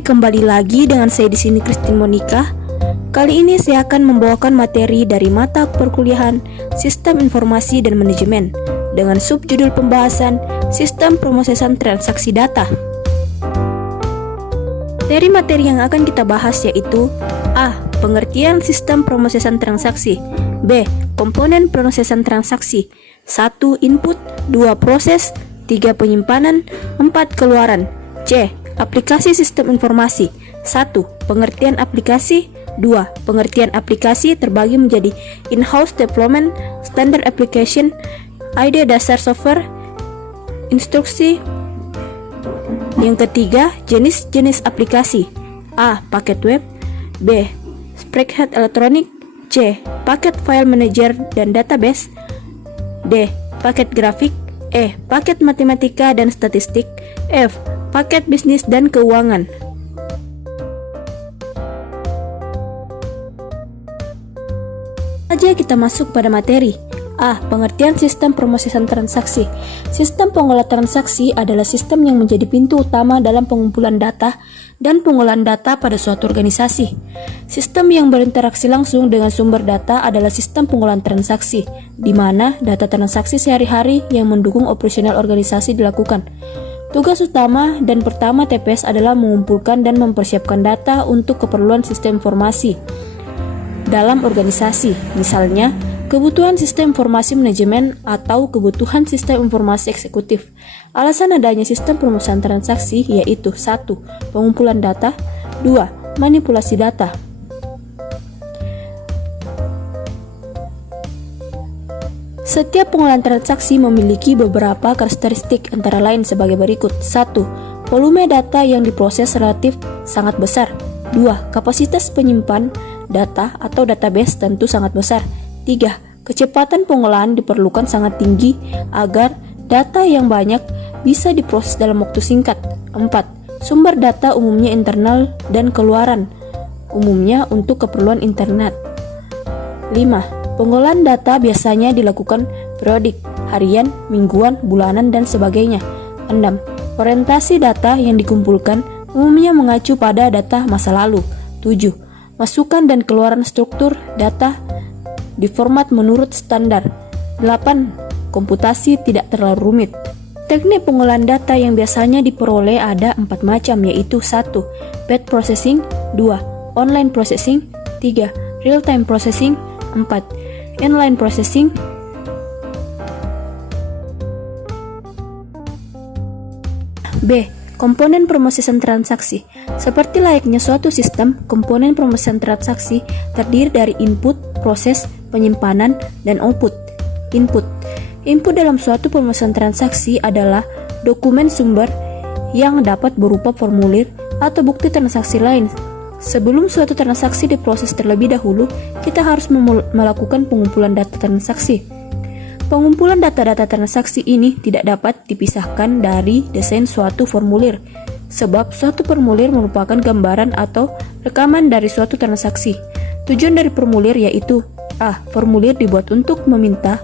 kembali lagi dengan saya di sini Christine Monica. Kali ini saya akan membawakan materi dari mata perkuliahan Sistem Informasi dan Manajemen dengan subjudul pembahasan Sistem Pemrosesan Transaksi Data. Materi yang akan kita bahas yaitu A. Pengertian sistem pemrosesan transaksi. B. Komponen pemrosesan transaksi. 1. Input, 2. Proses, 3. Penyimpanan, 4. Keluaran. C. Aplikasi sistem informasi. 1. Pengertian aplikasi. 2. Pengertian aplikasi terbagi menjadi in-house development, standard application, ide dasar software, instruksi. Yang ketiga, jenis-jenis aplikasi. A. Paket web. B. Spreadsheet elektronik. C. Paket file manager dan database. D. Paket grafik. E. Paket matematika dan statistik. F. Paket bisnis dan keuangan. Saja kita masuk pada materi. A. Pengertian sistem pemrosesan transaksi. Sistem pengolah transaksi adalah sistem yang menjadi pintu utama dalam pengumpulan data dan pengolahan data pada suatu organisasi. Sistem yang berinteraksi langsung dengan sumber data adalah sistem pengolahan transaksi, di mana data transaksi sehari-hari yang mendukung operasional organisasi dilakukan. Tugas utama dan pertama TPS adalah mengumpulkan dan mempersiapkan data untuk keperluan sistem informasi dalam organisasi, misalnya kebutuhan sistem informasi manajemen atau kebutuhan sistem informasi eksekutif. Alasan adanya sistem pemrosesan transaksi yaitu 1. Pengumpulan data. 2. Manipulasi data. Setiap pengolahan transaksi memiliki beberapa karakteristik antara lain sebagai berikut. 1. Volume data yang diproses relatif sangat besar. 2. Kapasitas penyimpan data atau database tentu sangat besar. 3. Kecepatan pengolahan diperlukan sangat tinggi agar data yang banyak bisa diproses dalam waktu singkat. 4. Sumber data umumnya internal dan keluaran, umumnya untuk keperluan internet. 5. Pengolahan data biasanya dilakukan periodik, harian, mingguan, bulanan, dan sebagainya. 6. Orientasi data yang dikumpulkan umumnya mengacu pada data masa lalu. 7. Masukan dan keluaran struktur data di format menurut standar. 8. Komputasi tidak terlalu rumit. Teknik pengolahan data yang biasanya diperoleh ada 4 macam, yaitu 1. Batch processing. 2. Online processing. 3. Real-time processing. 4. Inline processing. B. Komponen pemrosesan transaksi. Seperti layaknya suatu sistem, komponen pemrosesan transaksi terdiri dari input, proses, penyimpanan, dan output. Input dalam suatu pemrosesan transaksi adalah dokumen sumber yang dapat berupa formulir atau bukti transaksi lain. Sebelum suatu transaksi diproses terlebih dahulu, kita harus melakukan pengumpulan data transaksi. Pengumpulan data-data transaksi ini tidak dapat dipisahkan dari desain suatu formulir, sebab suatu formulir merupakan gambaran atau rekaman dari suatu transaksi. Tujuan dari formulir yaitu A. Formulir dibuat untuk meminta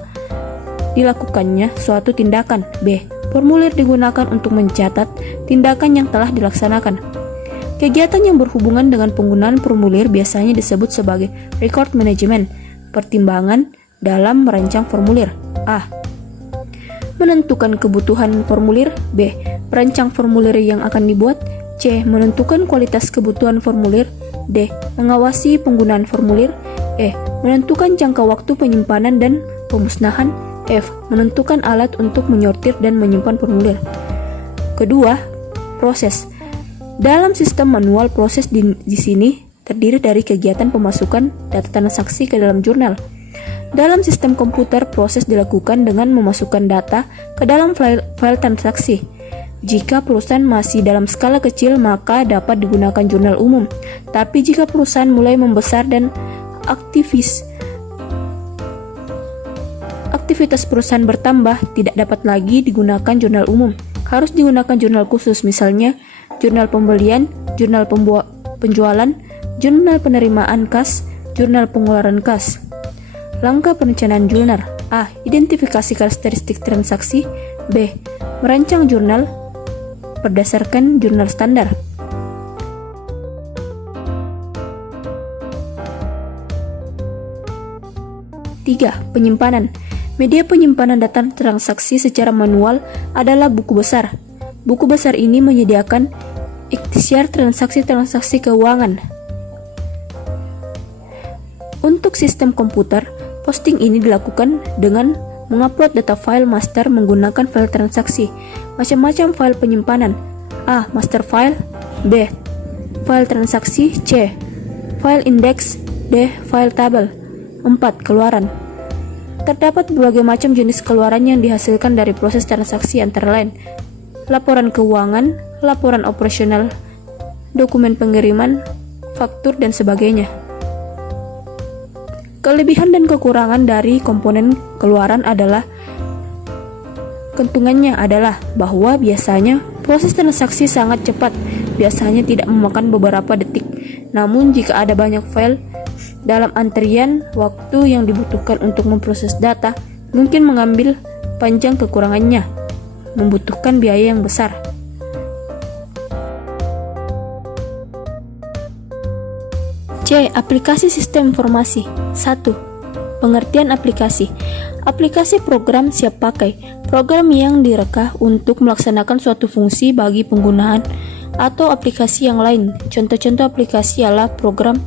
dilakukannya suatu tindakan. B. Formulir digunakan untuk mencatat tindakan yang telah dilaksanakan. Kegiatan yang berhubungan dengan penggunaan formulir biasanya disebut sebagai record management. Pertimbangan dalam merancang formulir. A. Menentukan kebutuhan formulir. B. Merancang formulir yang akan dibuat. C. Menentukan kualitas kebutuhan formulir. D. Mengawasi penggunaan formulir. E. Menentukan jangka waktu penyimpanan dan pemusnahan. F. Menentukan alat untuk menyortir dan menyimpan formulir. Kedua, proses. Dalam sistem manual, proses di sini terdiri dari kegiatan pemasukan data transaksi ke dalam jurnal. Dalam sistem komputer, proses dilakukan dengan memasukkan data ke dalam file transaksi. Jika perusahaan masih dalam skala kecil, maka dapat digunakan jurnal umum. Tapi jika perusahaan mulai membesar dan aktivitas perusahaan bertambah, tidak dapat lagi digunakan jurnal umum. Harus digunakan jurnal khusus, misalnya jurnal pembelian, jurnal penjualan, jurnal penerimaan kas, jurnal pengeluaran kas. Langkah perencanaan jurnal. A. Identifikasi karakteristik transaksi. B. Merancang jurnal berdasarkan jurnal standar. 3. Penyimpanan. Media penyimpanan data transaksi secara manual adalah buku besar. Buku besar ini menyediakan ikhtiar transaksi-transaksi keuangan. Untuk sistem komputer, posting ini dilakukan dengan mengupload data file master menggunakan file transaksi. Macam-macam file penyimpanan: A. Master file, B. File transaksi, C. File index, D. File tabel. 4. Keluaran. Terdapat berbagai macam jenis keluaran yang dihasilkan dari proses transaksi antara lain laporan keuangan, laporan operasional, dokumen pengiriman, faktur, dan sebagainya. Kelebihan dan kekurangan dari komponen keluaran adalah keuntungannya adalah bahwa biasanya proses transaksi sangat cepat, biasanya tidak memakan beberapa detik. Namun jika ada banyak file dalam antrian, waktu yang dibutuhkan untuk memproses data mungkin mengambil panjang. Kekurangannya membutuhkan biaya yang besar. C. Aplikasi sistem informasi. 1. Pengertian aplikasi. Aplikasi program siap pakai. Program yang direka untuk melaksanakan suatu fungsi bagi penggunaan atau aplikasi yang lain. Contoh-contoh aplikasi ialah program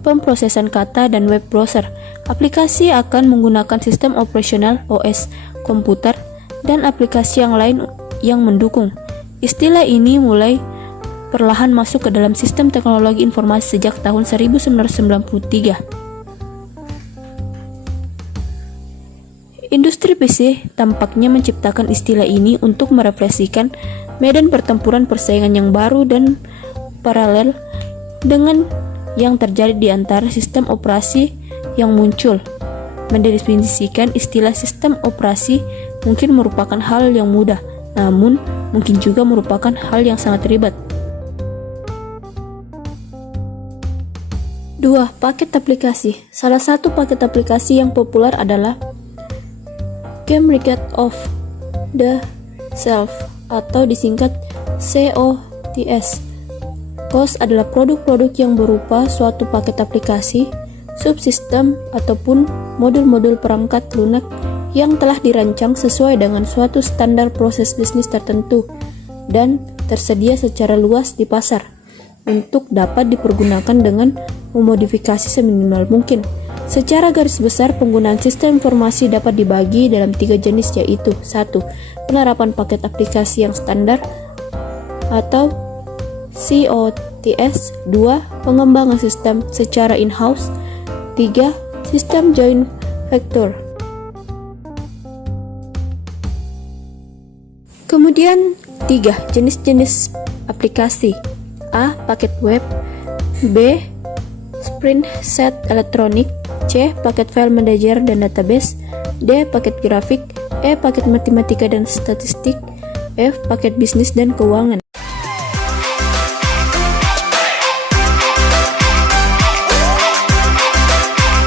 pemrosesan kata dan web browser. Aplikasi akan menggunakan sistem operasional OS, komputer, dan aplikasi yang lain yang mendukung. Istilah ini mulai perlahan masuk ke dalam sistem teknologi informasi sejak tahun 1993. Industri PC tampaknya menciptakan istilah ini untuk merefleksikan medan pertempuran persaingan yang baru dan paralel dengan yang terjadi di antara sistem operasi yang muncul. Mendefinisikan istilah sistem operasi mungkin merupakan hal yang mudah, namun mungkin juga merupakan hal yang sangat ribet. 2. Paket aplikasi. Salah satu paket aplikasi yang populer adalah Game Record of the Shelf atau disingkat COTS. COTS adalah produk-produk yang berupa suatu paket aplikasi, subsistem, ataupun modul-modul perangkat lunak yang telah dirancang sesuai dengan suatu standar proses bisnis tertentu dan tersedia secara luas di pasar untuk dapat dipergunakan dengan memodifikasi seminimal mungkin. Secara garis besar, penggunaan sistem informasi dapat dibagi dalam 3 jenis, yaitu 1. Penerapan paket aplikasi yang standar atau COTS. 2. Pengembangan sistem secara in-house. 3. Sistem joint venture. Kemudian 3 jenis-jenis aplikasi. A. Paket web. B. Sprint set elektronik. C. Paket file manager dan database. D. Paket grafik. E. Paket matematika dan statistik. F. Paket bisnis dan keuangan.